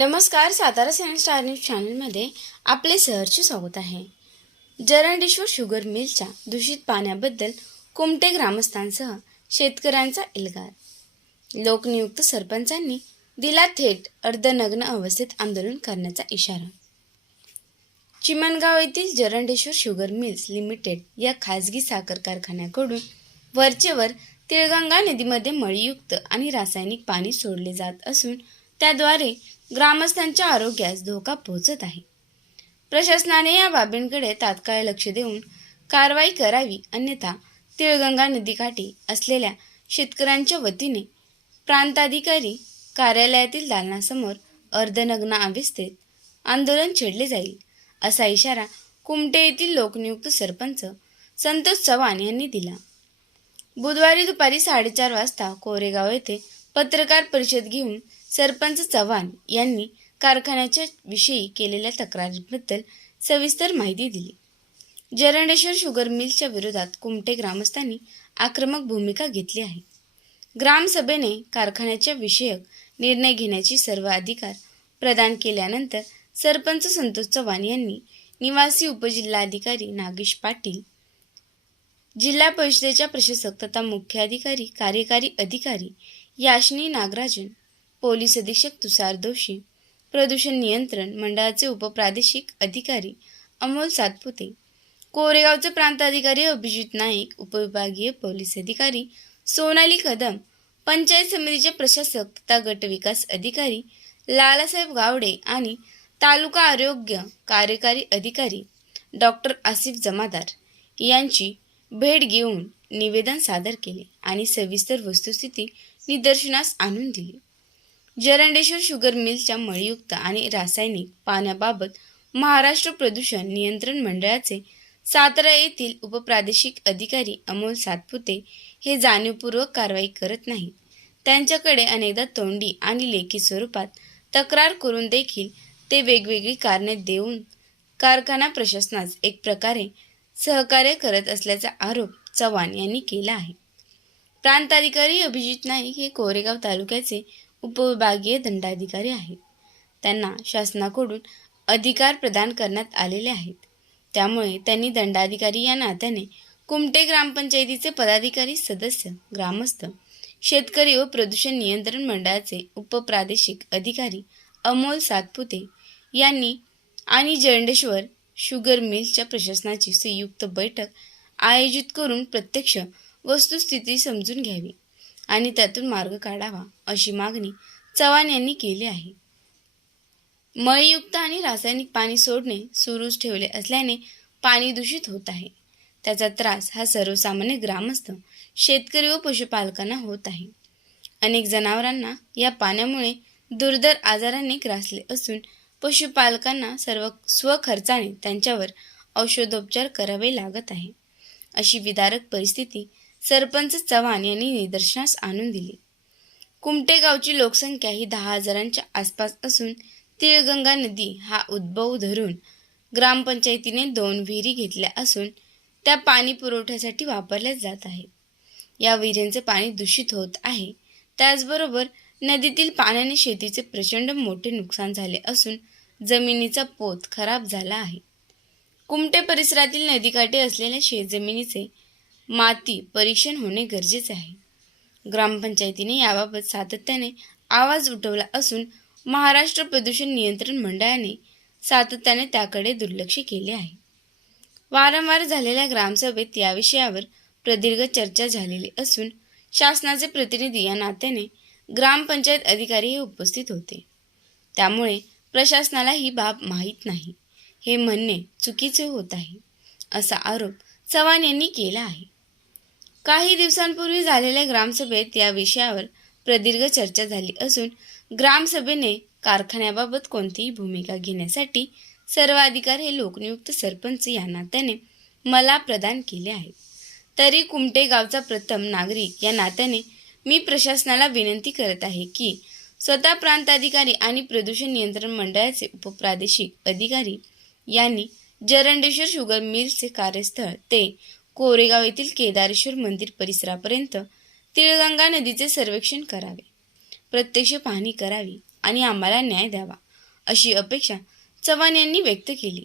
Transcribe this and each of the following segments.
नमस्कार सातारा सेवन star news चॅनलमध्ये आपले सहर्ष स्वागत आहे. जरंडेश्वर शुगर मिलच्या दूषित पाण्याबद्दल कुमटे ग्रामस्थांसह शेतकऱ्यांचा एल्गार लोकनियुक्त सरपंचांनी दिला थेट अर्धनग्न अवस्थेत आंदोलन करण्याचा इशारा. चिमणगाव येथील जरंडेश्वर शुगर मिल्स लिमिटेड या खाजगी साखर कारखान्याकडून वरचेवर तिळगंगा नदीमध्ये मळीयुक्त आणि रासायनिक पाणी सोडले जात असून त्याद्वारे ग्रामस्थांच्या आरोग्यास धोका पोहोचत आहे. प्रशासनाने या बाबींकडे तात्काळ लक्ष देऊन कारवाई करावी अन्यथा तिळगंगा नदीकाठी असलेल्या शेतकऱ्यांच्या वतीने प्रांताधिकारी कार्यालयातील दालनासमोर अर्धनग्न अवस्थेत आंदोलन छेडले जाईल असा इशारा कुमटे येथील लोकनियुक्त सरपंच संतोष चव्हाण यांनी दिला. बुधवारी दुपारी साडेचार वाजता कोरेगाव येथे पत्रकार परिषद घेऊन सरपंच चव्हाण यांनी कारखान्याच्या विषयी केलेल्या तक्रारीबद्दल सविस्तर माहिती दिली. जरंडेश्वर शुगर मिलच्या विरोधात कुमटे ग्रामस्थांनी आक्रमक भूमिका घेतली आहे. ग्रामसभेने कारखान्याच्या विषयक निर्णय घेण्याची सर्व अधिकार प्रदान केल्यानंतर सरपंच संतोष चव्हाण यांनी निवासी उपजिल्हाधिकारी नागेश पाटील जिल्हा परिषदेच्या प्रशासक तथा मुख्याधिकारी कार्यकारी अधिकारी याशिनी नागराजन पोलीस अधीक्षक तुषार दोषी प्रदूषण नियंत्रण मंडळाचे उपप्रादेशिक अधिकारी अमोल सातपुते कोरेगावचे प्रांताधिकारी अभिजित नाईक उपविभागीय पोलीस अधिकारी सोनाली कदम पंचायत समितीचे प्रशासक तथा गटविकास अधिकारी लालासाहेब गावडे आणि तालुका आरोग्य कार्यकारी अधिकारी डॉक्टर आसिफ जमादार यांची भेट घेऊन निवेदन सादर केले आणि सविस्तर वस्तुस्थिती निदर्शनास आणून दिली. जरंडेश्वर शुगर मिलच्या मळीयुक्त आणि रासायनिक पाण्याबाबत महाराष्ट्र प्रदूषण नियंत्रण मंडळाचे सातारा येथील उपप्रादेशिक अधिकारी अमोल सातपुते हे जाणीवपूर्वक कारवाई करत नाहीत. त्यांच्याकडे अनेकदा तोंडी आणि लेखी स्वरूपात तक्रार करून देखील ते वेगवेगळी कारणे देऊन कारखाना प्रशासनास एक प्रकारे सहकार्य करत असल्याचा आरोप चव्हाण यांनी केला आहे. प्रांताधिकारी अभिजित नाईक हे कोरेगाव तालुक्याचे उपविभागीय दंडाधिकारी आहेत. त्यांना शासनाकडून अधिकार प्रदान करण्यात आलेले आहेत. त्यामुळे त्यांनी दंडाधिकारी या नात्याने कुमटे ग्रामपंचायतीचे पदाधिकारी सदस्य ग्रामस्थ शेतकरी व प्रदूषण नियंत्रण मंडळाचे उपप्रादेशिक अधिकारी अमोल सातपुते यांनी आणि जरंडेश्वर शुगर मिलच्या प्रशासनाची संयुक्त बैठक आयोजित करून प्रत्यक्ष वस्तुस्थिती समजून घ्यावी. आणि त्यातून मार्ग काढावा अशी मागणी चव्हाण यांनी केली आहे. मळीयुक्त आणि रासायनिक पाणी सोडणे सुरूच ठेवले असल्याने पाणी दूषित होत आहे. त्याचा त्रास हा सर्वसामान्य ग्रामस्थ शेतकरी व पशुपालकांना होत आहे. अनेक जनावरांना या पाण्यामुळे दुर्धर आजारांनी ग्रासले असून पशुपालकांना सर्व स्वखर्चाने त्यांच्यावर औषधोपचार करावे लागत आहे. अशी विदारक परिस्थिती सरपंच चव्हाण यांनी निदर्शनास आणून दिली. कुमटे गावची लोकसंख्या ही दहा हजारांच्या आसपास असून तिळगंगा नदी हा उद्भव धरून ग्रामपंचायतीने दोन विहिरी घेतल्या असून त्या पाणी पुरवठ्यासाठी वापरल्या जात आहेत. या विहिरींचे पाणी दूषित होत आहे. त्याचबरोबर नदीतील पाण्याने शेतीचे प्रचंड मोठे नुकसान झाले असून जमिनीचा पोत खराब झाला आहे. कुमटे परिसरातील नदीकाठी असलेल्या शेतजमिनीचे माती परीक्षण होणे गरजेचे आहे. ग्रामपंचायतीने याबाबत सातत्याने आवाज उठवला असून महाराष्ट्र प्रदूषण नियंत्रण मंडळाने सातत्याने त्याकडे दुर्लक्ष केले आहे. वारंवार झालेल्या ग्रामसभेत या विषयावर प्रदीर्घ चर्चा झालेली असून शासनाचे प्रतिनिधी या नात्याने ग्रामपंचायत अधिकारी हे उपस्थित होते. त्यामुळे प्रशासनाला ही बाब माहीत नाही. हे म्हणणे चुकीचे होत आहे असा आरोप चव्हाण यांनी केला आहे. काही दिवसांपूर्वी झालेल्या ग्रामसभेत या विषयावर प्रदीर्घ चर्चा झाली असून ग्रामसभेने कारखान्याबाबत कोणतीही भूमिका घेण्यासाठी सर्व अधिकार हे लोकनियुक्त सरपंच या नात्याने मला प्रदान केले आहेत. तरी कुमटे गावचा प्रथम नागरिक या नात्याने मी प्रशासनाला विनंती करत आहे की स्वतः प्रांताधिकारी आणि प्रदूषण नियंत्रण मंडळाचे उपप्रादेशिक अधिकारी यांनी जरंडेश्वर शुगर मिलचे कार्यस्थळ ते कोरेगाव येथील केदारेश्वर मंदिर परिसरापर्यंत तिळगंगा नदीचे सर्वेक्षण करावे. प्रत्यक्ष पाहणी करावी आणि आम्हाला न्याय द्यावा अशी अपेक्षा चव्हाण यांनी व्यक्त केली.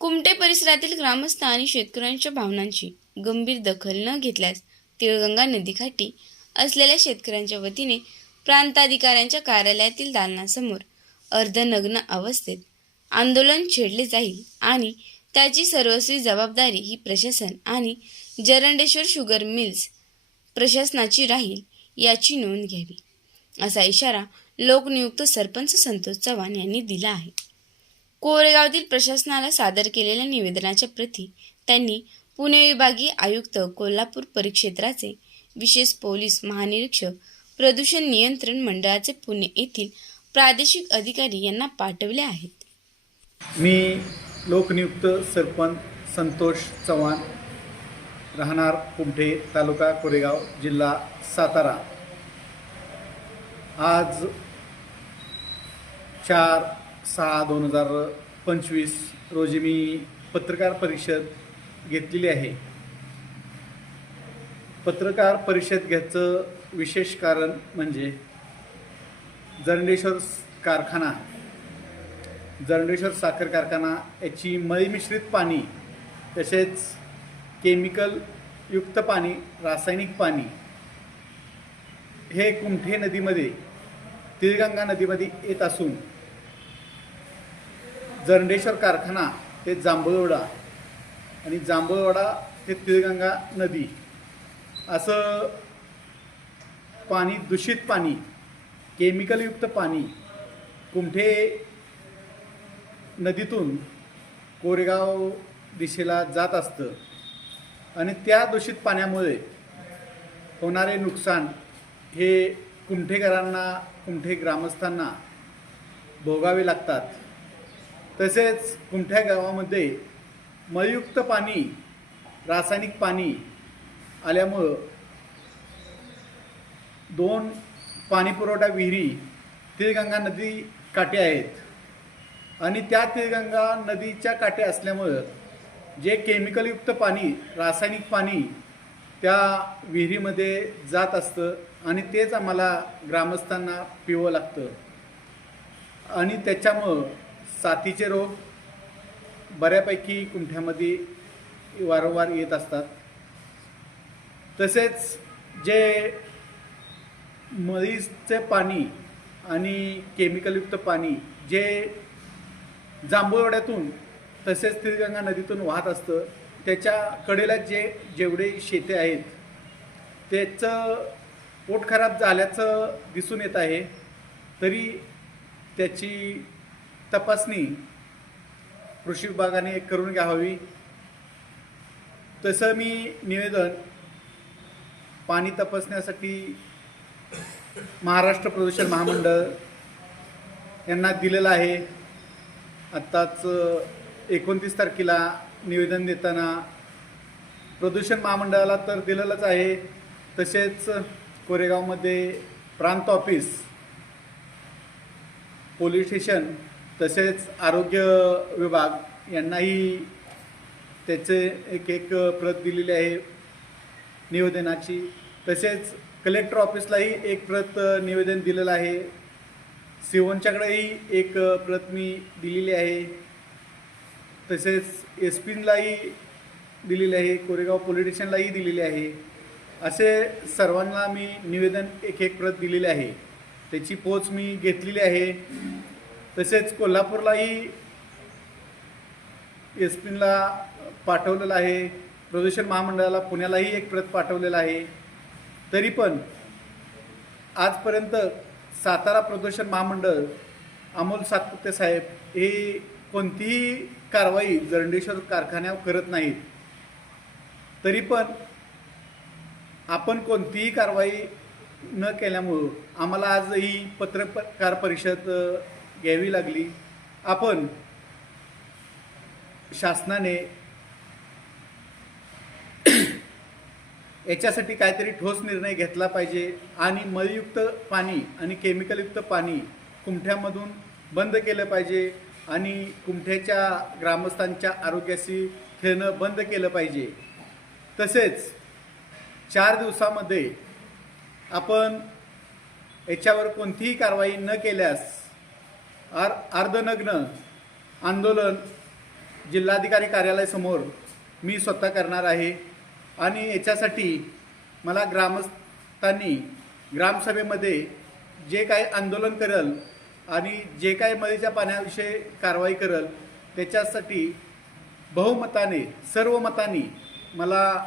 कुमटे परिसरातील ग्रामस्थ आणि शेतकऱ्यांच्या भावनांची गंभीर दखल न घेतल्यास तिळगंगा नदीकाठी असलेल्या शेतकऱ्यांच्या वतीने प्रांताधिकाऱ्यांच्या कार्यालयातील दालनासमोर अर्धनग्न अवस्थेत आंदोलन छेडले जाईल आणि त्याची सर्वस्वी जबाबदारी ही प्रशासन आणि जरंडेश्वर शुगर मिल्स प्रशासनाची राहील याची नोंद घ्यावी असा इशारा लोकनियुक्त सरपंच संतोष चव्हाण यांनी दिला आहे. कोरेगावतील प्रशासनाला सादर केलेल्या निवेदनाच्या प्रती त्यांनी पुणे विभागीय आयुक्त कोल्हापूर परिक्षेत्राचे विशेष पोलीस महानिरीक्षक प्रदूषण नियंत्रण मंडळाचे पुणे येथील प्रादेशिक अधिकारी यांना पाठवले आहेत. मी लोकनियुक्त सरपंच संतोष चव्हाण राहणार कुमठे तालुका कोरेगाव जिल्हा सातारा. आज चार सहा दोन हजार पंचवीस रोजी मी पत्रकार परिषद घेतलेली आहे. पत्रकार परिषद घ्यायचं विशेष कारण म्हणजे जरंडेश्वर कारखाना. जरंडेश्वर साखर कारखाना याची मळीमिश्रित पाणी तसेच केमिकल युक्त पाणी रासायनिक पाणी हे कुमठे नदीमध्ये तिळगंगा नदीमध्ये येत असून जरंडेश्वर कारखाना ते जांभूळवाडा आणि जांभूळवाडा ते तिळगंगा नदी असं पाणी दूषित पाणी केमिकलयुक्त पाणी कुमठे नदीतून कोरेगाव दिशेला जात असतं. आणि त्या दूषित पाण्यामुळे होणारे नुकसान हे कुमठेकरांना कुमठे ग्रामस्थांना भोगावे लागतात. तसेच कुमठ्या गावामध्ये मळयुक्त पाणी रासायनिक पाणी आल्यामुळं दोन पाणीपुरवठा विहिरी तिळगंगा नदी काठी आहेत. आणि त्या तिळगंगा नदीच्या काठी असल्यामुळं जे केमिकलयुक्त पाणी रासायनिक पाणी त्या विहिरीमध्ये जात असतं आणि तेच आम्हाला ग्रामस्थांना पिवं लागतं. आणि त्याच्यामुळं साथीचे रोग बऱ्यापैकी कुंठ्यामध्ये वारंवार येत असतात. तसेच जे मरीजचे पाणी आणि केमिकलयुक्त पाणी जे जांभूळवाड्यातून तसेच तिळगंगा नदीतून वाहत असतं. त्याच्या कडेला जे जेवढे शेते आहेत त्याचं पोट खराब झाल्याचं दिसून येत आहे. तरी त्याची तपासणी कृषी विभागाने करून घ्यावी. तसं मी निवेदन पाणी तपासण्यासाठी महाराष्ट्र प्रदूषण महामंडळ यांना दिलेलं आहे. आत्ताच एकोणतीस तारखेला निवेदन देताना प्रदूषण महामंडळाला तर दिलेलंच आहे. तसेच कोरेगावमध्ये प्रांत ऑफिस पोलीस स्टेशन तसेच आरोग्य विभाग यांनाही त्याचे एक एक प्रत दिलेली आहे निवेदनाची. तसेच कलेक्टर ऑफिसलाही एक प्रत निवेदन दिलेलं आहे. सेवनच्याकडेही एक प्रत मी दिलेली आहे. तसेच एस पीनलाही दिलेली आहे कोरेगाव पोलीस दिलेली आहे. असे सर्वांना मी निवेदन एक एक प्रत दिलेली आहे. त्याची पोच मी घेतलेली आहे. तसेच कोल्हापूरलाही एस पीनला पाठवलेलं आहे. प्रदूषण महामंडळाला पुण्यालाही एक प्रत पाठवलेला आहे. तरी पण आजपर्यंत सातारा प्रदूषण महामंडळ अमोल सातपुते साहेब हे कोणतीही कारवाई जरंडेश्वर कारखान्यावर करत नाहीत. तरी पण आपण कोणतीही कारवाई न केल्यामुळं आम्हाला आज ही पत्रकार परिषद घ्यावी लागली. आपण शासनाने याच्यासाठी काहीतरी ठोस निर्णय घेतला पाहिजे. आणि मळयुक्त पाणी आणि केमिकलयुक्त पाणी कुमठ्यामधून बंद केलं पाहिजे. आणि कुमठ्याच्या ग्रामस्थांच्या आरोग्याशी खेळणं बंद केलं पाहिजे. तसेच चार दिवसामध्ये आपण याच्यावर कोणतीही कारवाई न केल्यास आर अर्धनग्न आंदोलन जिल्हाधिकारी कार्यालयासमोर मी स्वतः करणार आहे. आणि याच्यासाठी मला ग्रामस्थांनी ग्रामसभेमध्ये जे काय आंदोलन करल आणि जे काय मळीच्या पाण्याविषयी कारवाई करल त्याच्यासाठी बहुमताने सर्व मतांनी मला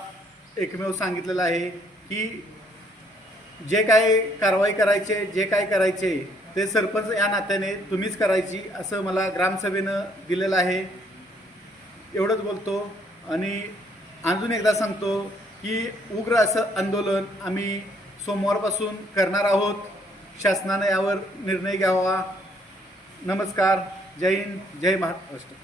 एकमेव सांगितलेलं आहे की जे काय कारवाई करायचे जे काय करायचे ते सरपंच या नात्याने तुम्हीच करायची असं मला ग्रामसभेनं दिलेलं आहे. एवढंच बोलतो आणि अजून एकदा सांगतो की उग्र असं आंदोलन आम्ही सोमवारपासून करणार आहोत. शासनानं यावर निर्णय घ्यावा. नमस्कार. जय हिंद. जय महाराष्ट्र.